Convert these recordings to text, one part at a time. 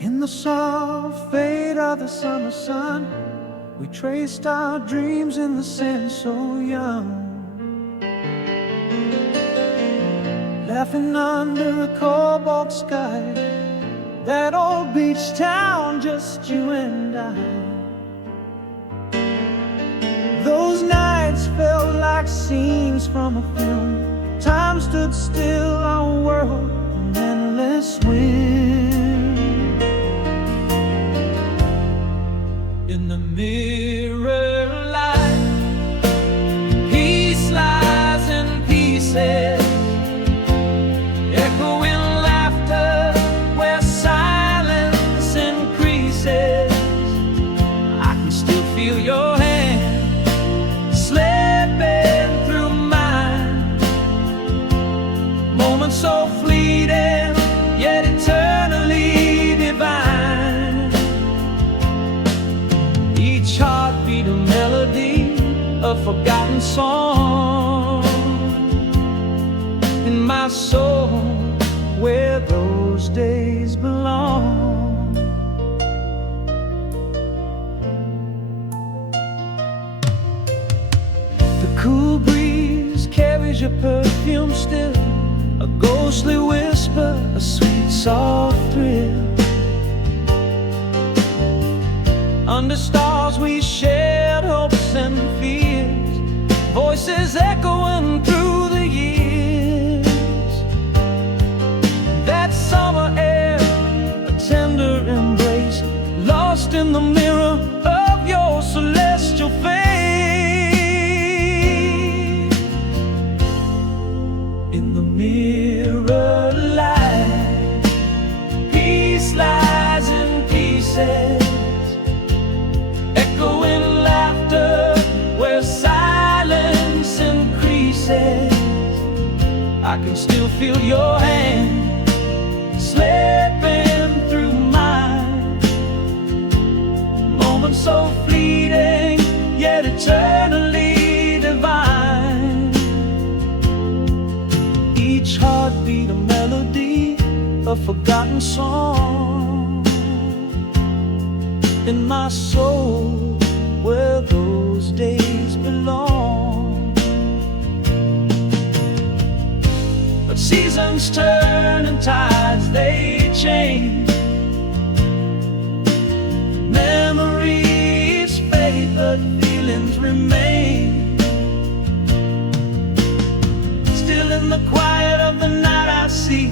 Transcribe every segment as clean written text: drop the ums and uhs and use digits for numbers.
In the soft fade of the summer sun, we traced our dreams in the sand so young, laughing under a cobalt sky. That old beach town, just you and I. Those nights felt like scenes from a film. Time stood still, our world an endless swim. In the mirror light, peace lies in pieces, echoing laughter where silence increases. I can still feel your hand slipping through mine. Moments so fleeting, yet eternally divine. Each heartbeat a melody, a forgotten song. In my soul, where those days belong. The cool breeze carries your perfume still, a ghostly whisper, a sweet soft thrill. Under stars we shared hopes and fears, voices echoing through the years. That summer air, a tender embrace, lost in the mirror of your celestial face. In the mirror light, peace lies in pieces, echoing laughter where silence increases. I can still feel your hand slipping through mine. Moments so fleeting, yet eternally divine. Each heartbeat a melody, a forgotten song. In my soul, where those days belong. But seasons turn and tides they change. Memories fade, but feelings remain. Still in the quiet of the night I see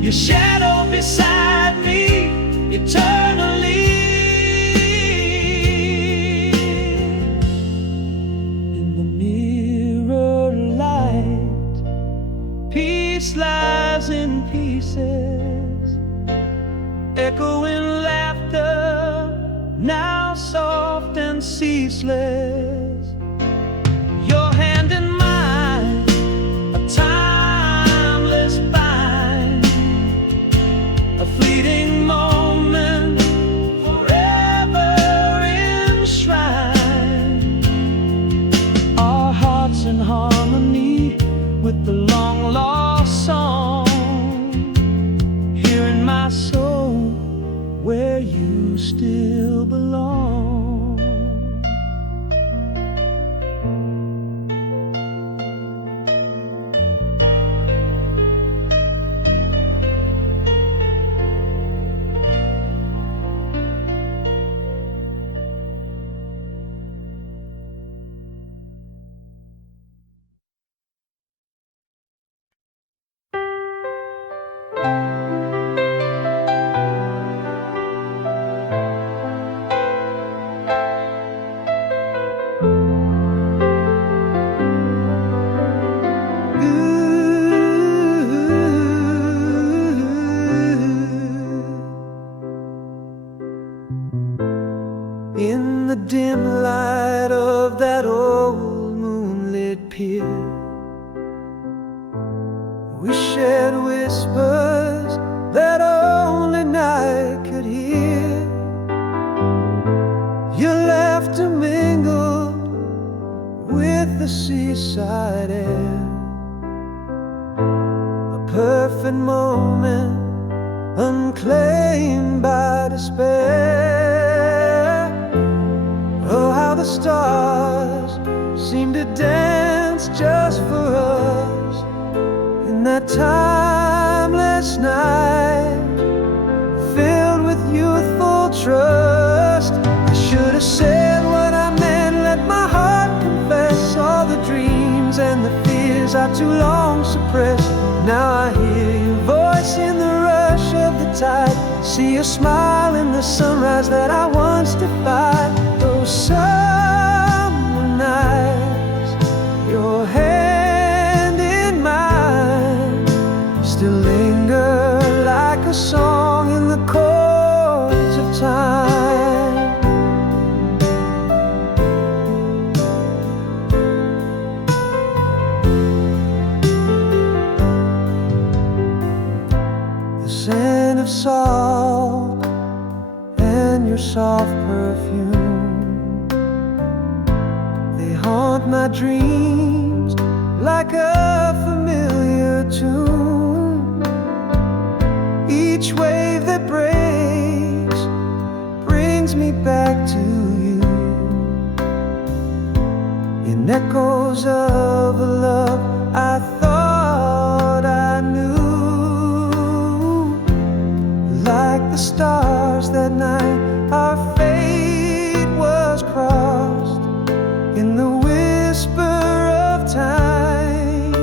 your shadow beside me eternally. Peace lies in pieces, echoing laughter, now soft and ceaseless. Your hand in mine, a timeless bind, a fleeting moment, forever enshrined. Our hearts in harmony with the long lost song, here in my soul, where you still belong. In the dim light of that old moonlit pier, we shared whispers that only night could hear. Your laughter mingled with the seaside air, a perfect moment unclaimed by stars seem to dance just for us in that timeless night, filled with youthful trust. I should have said what I meant, let my heart confess all the dreams and the fears I too long suppressed. Now I hear your voice in the rush of the tide, see your smile in the sunrise that I once defied. Those summer nights, your hand in mine, still linger like a song in the chords of time. The scent of salt and your soft perfume, they haunt my dreams like a familiar tune. Each wave that breaks brings me back to you, in echoes of a love I thought I knew. Like the stars that night, our fate was crossed in the whisper of time.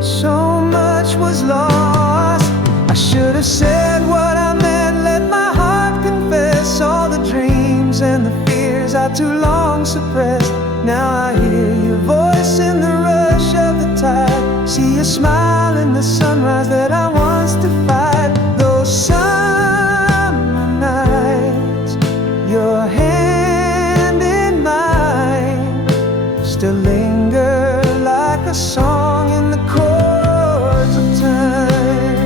So much was lost. I should have said what I meant, let my heart confess all the dreams and the fears I too long suppressed. Now I hear your voice in the rush of the tide, see your smile in the sunrise that I once defied. Those summer nights, your hand in mine, still linger like a song in the chords of time.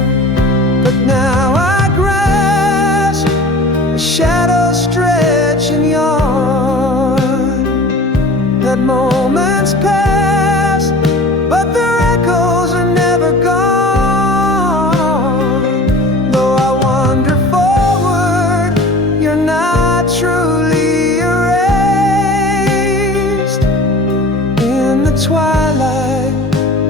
But now I grasp the shadows stretch and yawn, that moments pass, but their echoes are never gone. Though I wander forward, you're not truly erased. In the twilight,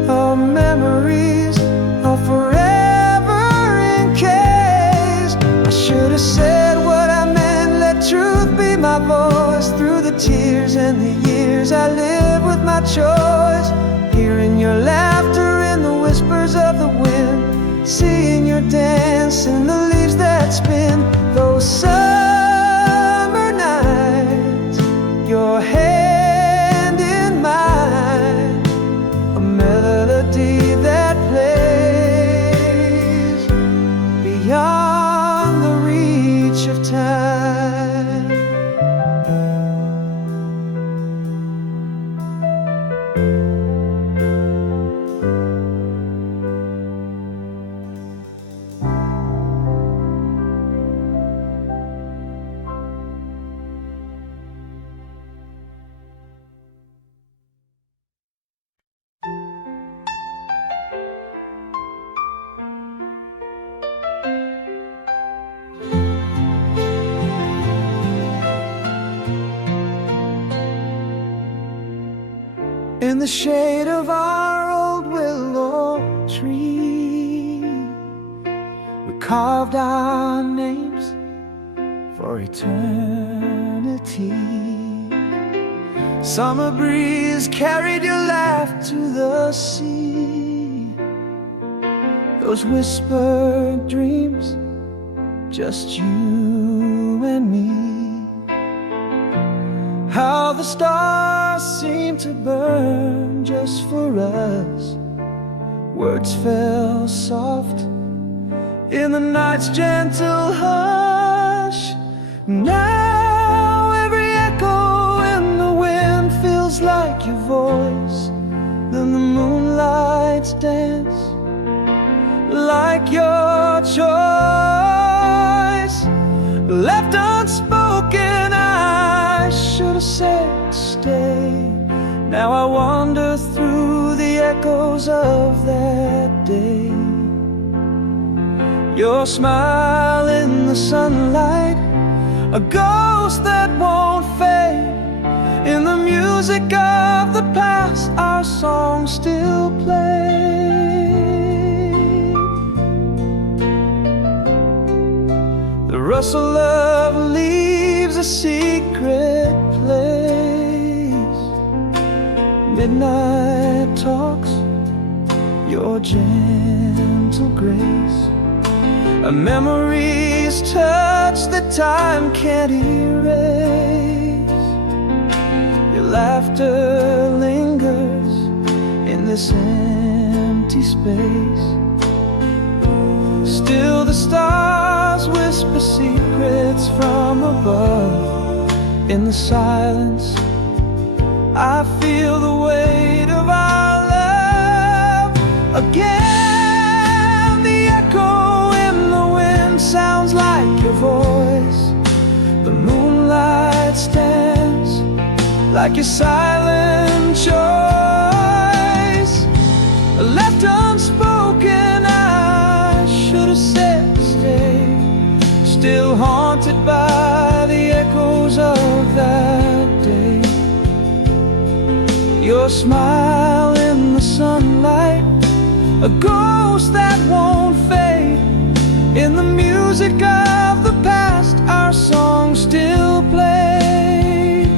our memories are forever encased. I should have said what I meant, let truth be my voice through the tears and the years I live with my choice. Hearing your laughter in the whispers of the wind, seeing your dance in the leaves that spin. Those summer nights, your hand in mine, a melody that plays beyond the reach of time. In the shade of our old willow tree, we carved our names for eternity. Summer breeze carried your laugh to the sea. Those whispered dreams, just you and me. How the stars seemed to burn just for us. Words fell soft in the night's gentle hush. Now every echo in the wind feels like your voice. Then the moonlight's dance like your choice. Left unspoken, I should have said stay. Now I wander through the echoes of that day. Your smile in the sunlight, a ghost that won't fade. music of the past, our song still plays. The rustle of leaves, a secret place. Midnight talks, your gentle grace. A memory's touch that time can't erase. Your laughter lingers in this empty space. Still the stars whisper secrets from above. In the silence, I feel the weight of our love again. The echo in the wind sounds like your voice. The moonlight stands like your silent choice. Left unspoken, I should have said stay. Still haunted by the echoes of that day. Your smile in the sunlight, a ghost that won't fade. In the music of the past, our song still plays.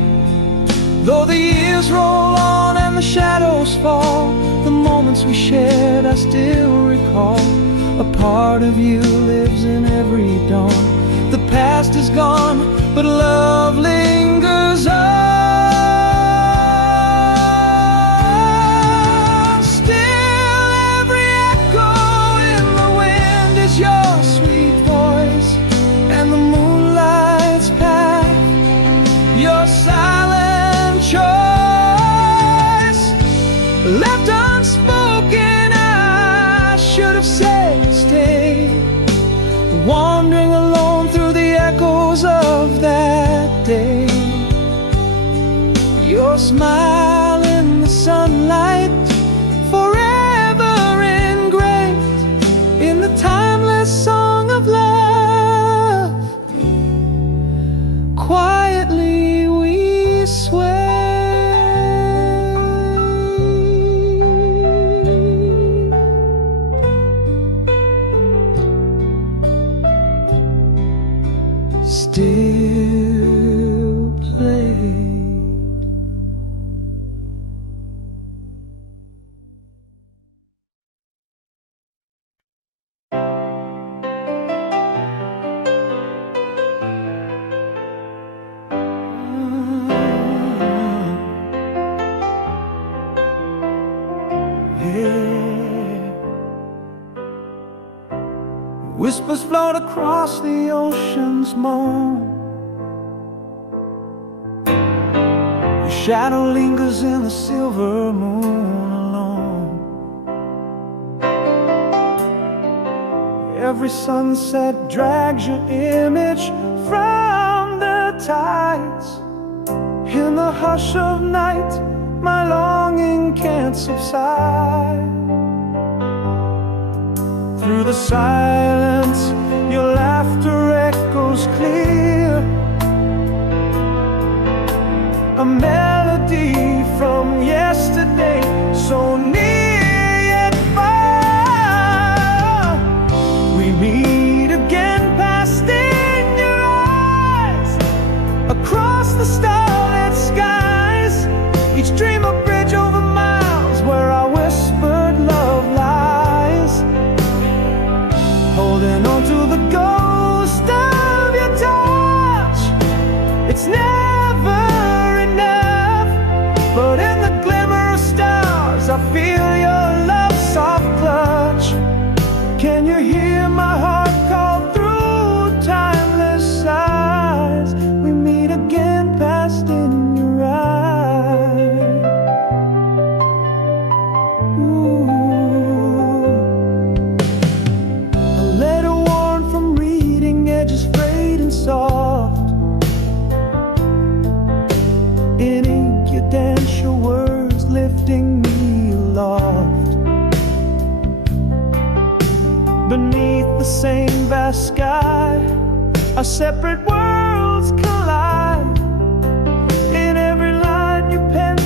Though the years roll on and the shadows fall, the moments we shared I still recall. A part of you lives in every dawn. The past is gone, but love lingers on. Left unspoken, I should have said stay. Wandering alone through the echoes of that day. Your smile in the sunlight, forever engraved in the timeless song of love. Quietly we sway. Still play. Whispers float across the ocean's moan. Your shadow lingers in the silver moon alone. Every sunset drags your image from the tides. In the hush of night, my longing can't subside. Through the silence, your laughter echoes clear. A melody from yesterday, so near yet far. We meet again past in your eyes, across the starlit skies. Each dream a bridge over miles where our whispered love lies. Holding on to the ghost of your touch. It's never enough, but in the glimmer of stars I feel your love's soft clutch. Can you hear my heart call through timeless sighs? We meet again past in your eyes. Ooh. Soft in ink you dance your words, lifting me aloft. Beneath the same vast sky, our separate worlds collide. In every line you pen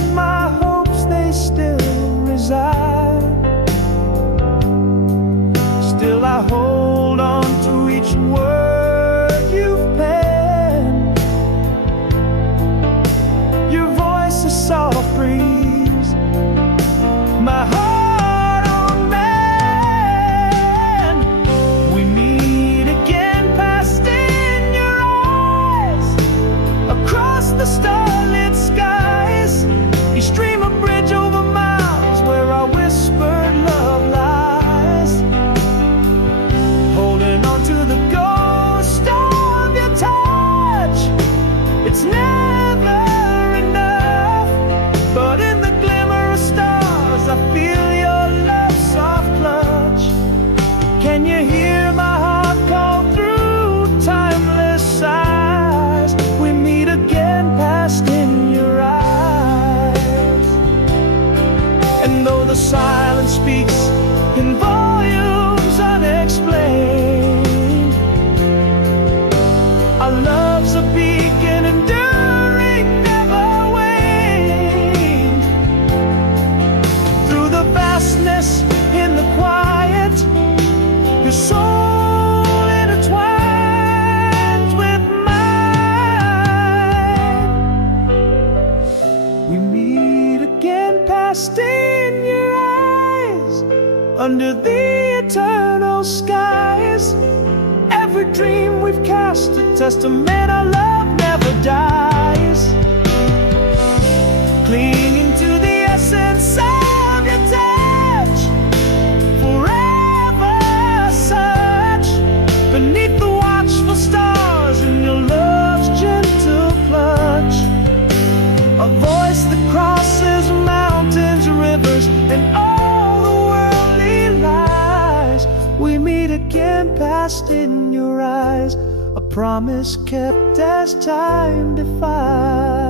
Our love's a beacon, enduring, never wane. Through the vastness, in the quiet, your soul intertwines with mine. We meet again, past in your eyes, under the eternal skies. Every dream we've cast, a testament our love never dies. Clinging to the essence of your touch, forever such. Beneath the watchful stars in your love's gentle clutch. A voice that crosses mountains, rivers, and all the worldly lies. We meet again, past in your eyes, a promise kept as time defies.